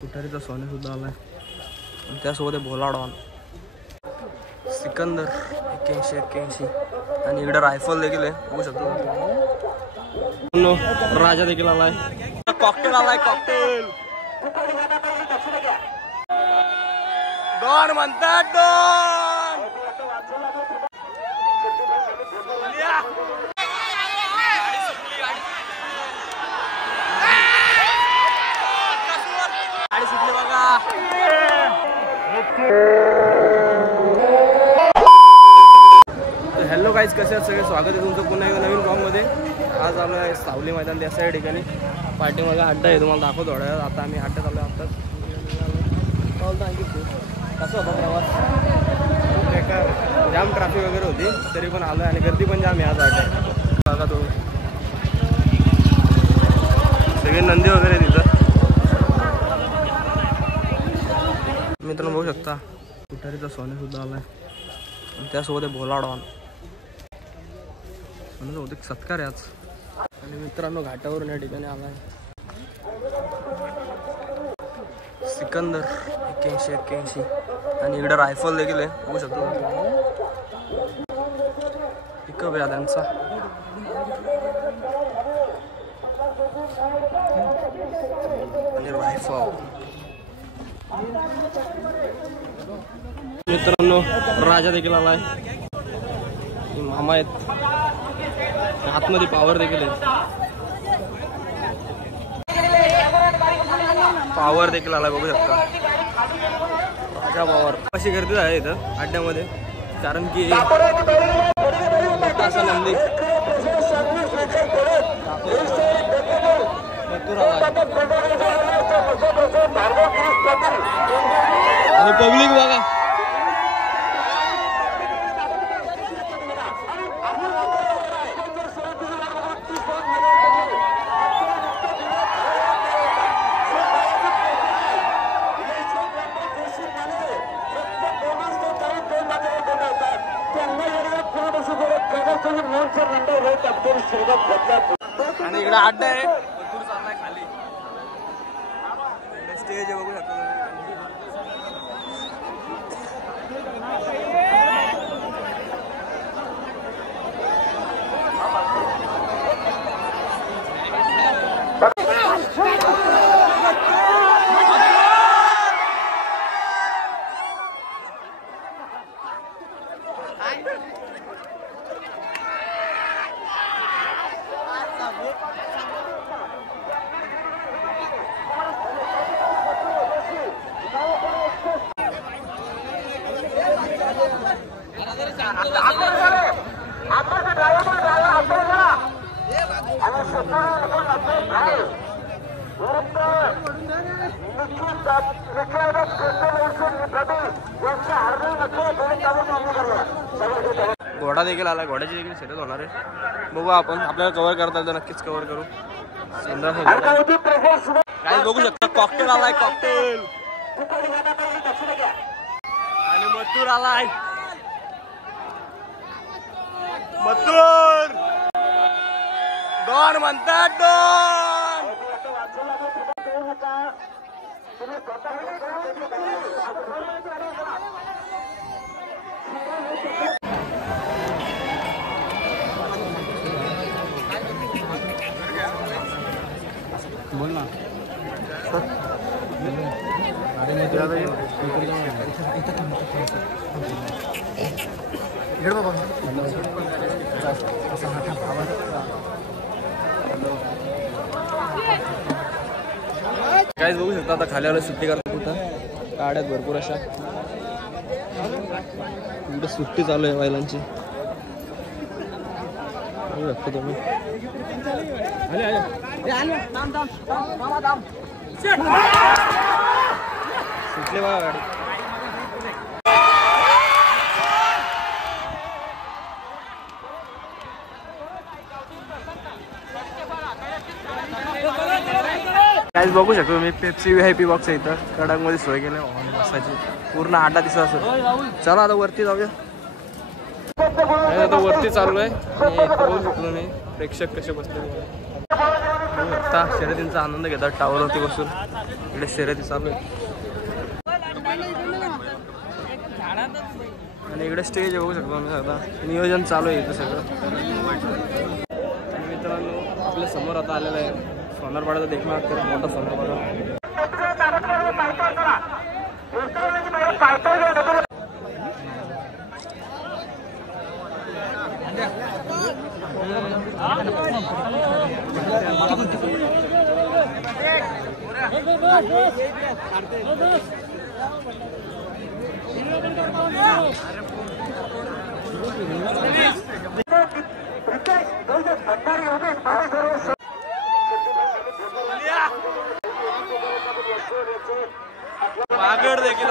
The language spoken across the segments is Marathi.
कुठारीचा सोने सुद्धा आलाय आणि त्यासोबत भोला डॉन सिकंदर 81 आणि इकडे रायफल देखील आहे बघू शकतो. राजा देखील आलाय. कॉकटेल आलाय. कॉकटेल डॉन म्हणतात. डॉन गाडी सुटली बघा. हॅलो गाईज, कसे आहात सगळे? स्वागत आहे तुमचं पुन्हा एकदा नवीन ब्लॉगमध्ये. आज आलो आहे सावली मैदान त्या साईड ठिकाणी. पाठीमागे अड्डा आहे, तुम्हाला दाखवतो थोड्या वेळात. आता आम्ही अड्ड्यात आलो आत्ताच. कसं होता प्रवास? खूप बेकार, जाम ट्रॅफिक वगैरे होती, तरी पण आलो आणि गर्दी पण जाम आहे आज अड्ड्यात. बघा तुम्ही सगळे नंदी वगैरे तिथं मित्रांनो बघू शकता. कुठारीचा सोने सुद्धा आलाय आणि त्यासोबत भोला डॉन म्हणजे बहुतेक सत्कार आहे आज. आणि मित्रांनो घाटावरून या ठिकाणी आलाय सिकंदर 81 आणि इकडे रायफल देखील आहे बघू शकतो. पिकअप आहे त्यांचा. आणि रायफल मित्रांनो राजा देखील आलाय. मामा आहेत आतमध्ये. पावर देखील आहे. पावर देखील आलाय बघू शकता. राजा पावर. अशी गर्दी आहे इथं अड्ड्यामध्ये, कारण की असा नंदी आणि पब्लिक बघा. आणि इकडे अड्डा आहे, भरपूर चाललाय खाली. स्टेज आहे बघू शकता. घोडा देखील आला. घोड्याची देखील शर्यत होणार आहे. बघू आपण, आपल्याला कव्हर करता तर नक्कीच कव्हर करू. सुंदर काय बघू शकता. कॉकटेल आलाय. कॉकटेल आणि मथुर आलाय. मथुर डॉन म्हणतात. डॉन बोल ना. काहीच बघू शकता. आता खाली आलं सुट्टी करतो. कुठं गाड्यात भरपूर अशा इकडे सुट्टी चालू आहे बैलांची बघू शकता तुम्ही. सुटले बघा गाडी. काहीच बघू शकतो तुम्ही. पेप्सी VIP बॉक्स आहे इथं. कडकमध्ये सोय केली बसायची. पूर्ण अड्डा दिसत असेल. चला आता वरती जाऊया. आता वरती चालू आहे आणि बघू शकतो तुम्ही प्रेक्षक कसे बसले. शर्यतींचा आनंद घेतात टावरवरती बसून. इकडे शर्यती चालू आहे आणि इकडे स्टेज बघू शकतो आम्ही आता नियोजन चालू आहे इथं सगळं. आणि मित्रांनो आपल्या समोर आता आलेलं आहे सोनारपाड्याचा देखणं मोठा सोनारपाडा. वागड देखील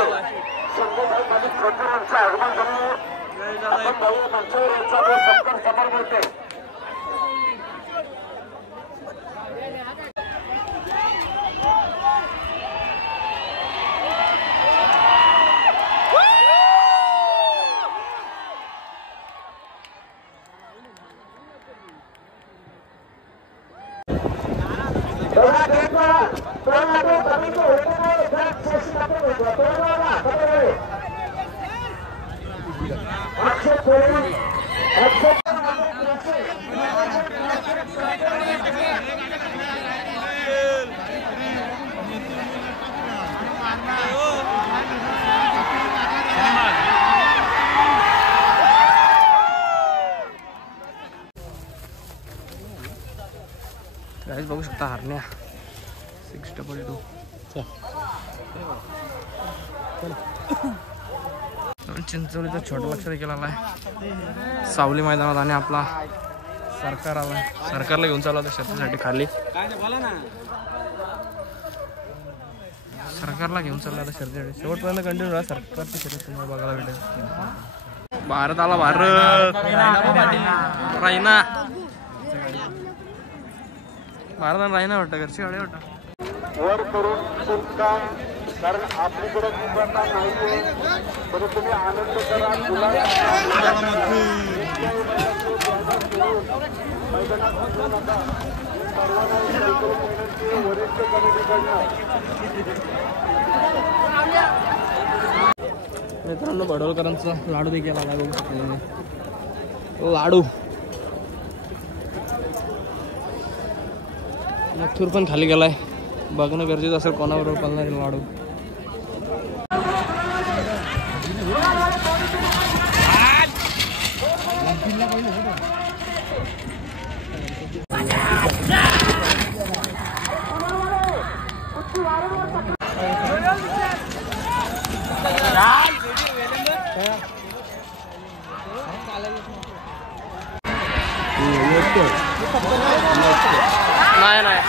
बघू शकता हरण्या 622 चिंचवलीचा छोटा लक्ष देखील आलाय सावली मैदानात आणि आपला सरकार आलाय. सरकारला घेऊन चालू होता शर्यतीसाठी खाली. सरकारला घेऊन चालला आता शर्यतीसाठी शेवटपर्यंत कंटिन्यू राहा. सरकारची शर्यत तुम्हाला बघायला भेटेल. भारत आला भारत रायना भारत आणि रायना वाटतं घरची गाडी वाटतं वर करून सुद्धा कारण आपल्याकडे निबंधना नाहीये तर तुम्ही आनंद करा वरिष्ठ कमिटीकडनं. मित्रांनो बडोलकरांचा लाडू देखील आला बघू शकतो लाडू. मथुर पण खाली गेलाय. बघणं गरजेचं असेल कोणाबरोबर पळणार लाडू. नाही नाही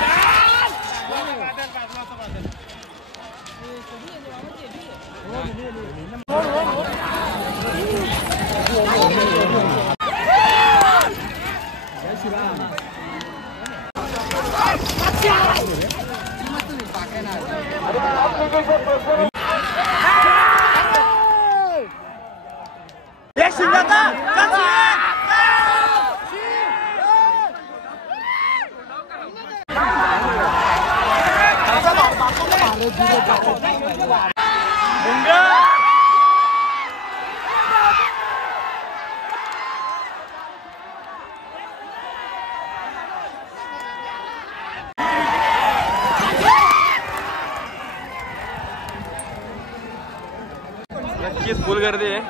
नक्कीच फुल गर्दी आहे.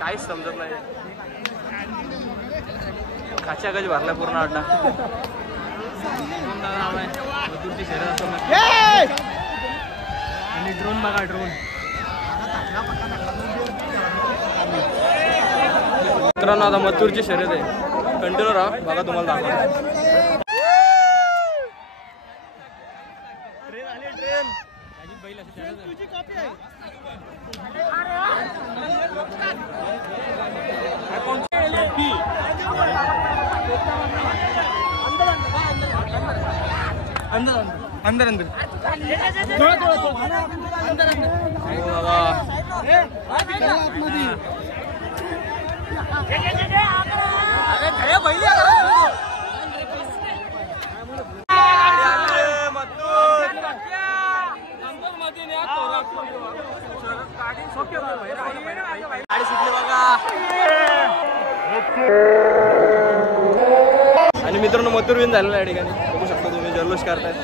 काहीच समजत नाही. खाच्या गज भरला पूर्ण अड्डा. आणि ड्रोन बघा ड्रोन. मित्रांनो आता मथुरची शर्यत आहे. कंटिन्यू राहा बघा तुम्हाला दाखवा. ट्रेन आली ट्रेन. अंदर अंदर थोड़ा थोड़ा अंदर अंदर गाडी सुटली बघा. आणि मित्रांनो मथुर विन झालेला या ठिकाणी बघू शकता तुम्ही, जल्लोष करतायत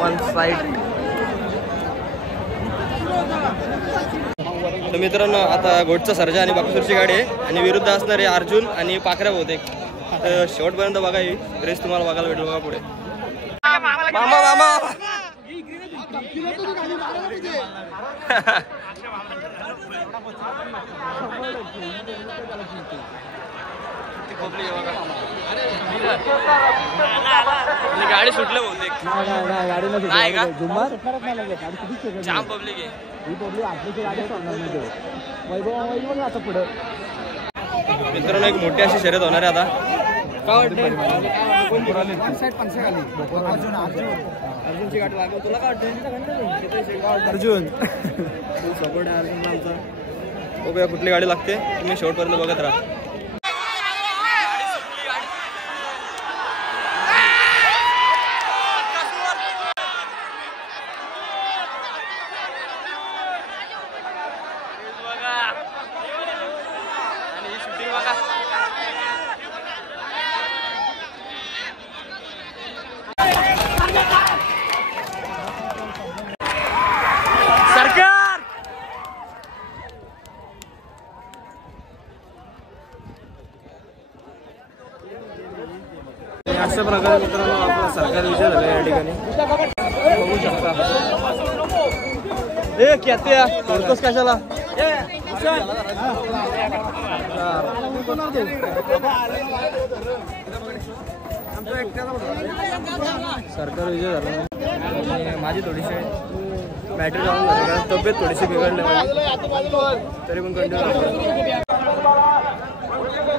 वन साइड. तर मित्रांनो आता घोटचा सर्जा आणि बाकासूरची गाडी आहे आणि विरुद्ध असणारे अर्जुन आणि पाखऱ्या बहुतेक. तर शेवटपर्यंत बघा ही रेस तुम्हाला बघायला भेटेल बघा पुढे. मामा मामा गाडी सुटलं बहुतेक. नाही का जाम पब्लिक आहे. मित्रांनो एक मोठी अशी शर्यत होणार आहे आता. काय वाटते अर्जुनची गाडी लागेल तुला? काय वाटतं अर्जुन सपोर्ट आहे अर्जुनला आमचा. बघूया कुठली गाडी लागते, तुम्ही शेवटपर्यंत बघत राहा. अशा प्रकारे मित्रांनो आपला सरकार विजय झाला या ठिकाणी बघू शकता. ए क्या तोडतोस कशाला? सरकार विजय झाला. माझी थोडीशी बॅटरी डाऊन झाली कारण तब्येत थोडीशी बिघडली माझी, तरी पण कंटिन्यू.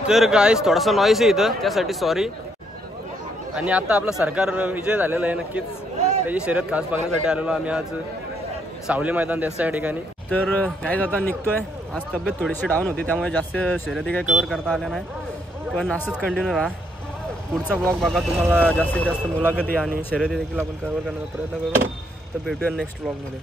तर गाईस थोडासा नॉईस आहे इथं, त्यासाठी सॉरी. आणि आता आपला सरकार विजय झालेला आहे नक्कीच. त्याची शर्यत खास बघण्यासाठी आलेलो आम्ही आज सावली मैदान त्याच्या या ठिकाणी. तर काहीच आता निघतोय. आज तब्येत थोडीशी डाऊन होती त्यामुळे जास्त शर्यती काही कव्हर करता आल्या नाही, पण असंच कंटिन्यू राहा. पुढचा ब्लॉग बघा, तुम्हाला जास्तीत जास्त मुलाखती आणि शर्यती देखील आपण कव्हर करण्याचा प्रयत्न करू. तर भेटूया नेक्स्ट ब्लॉगमध्ये.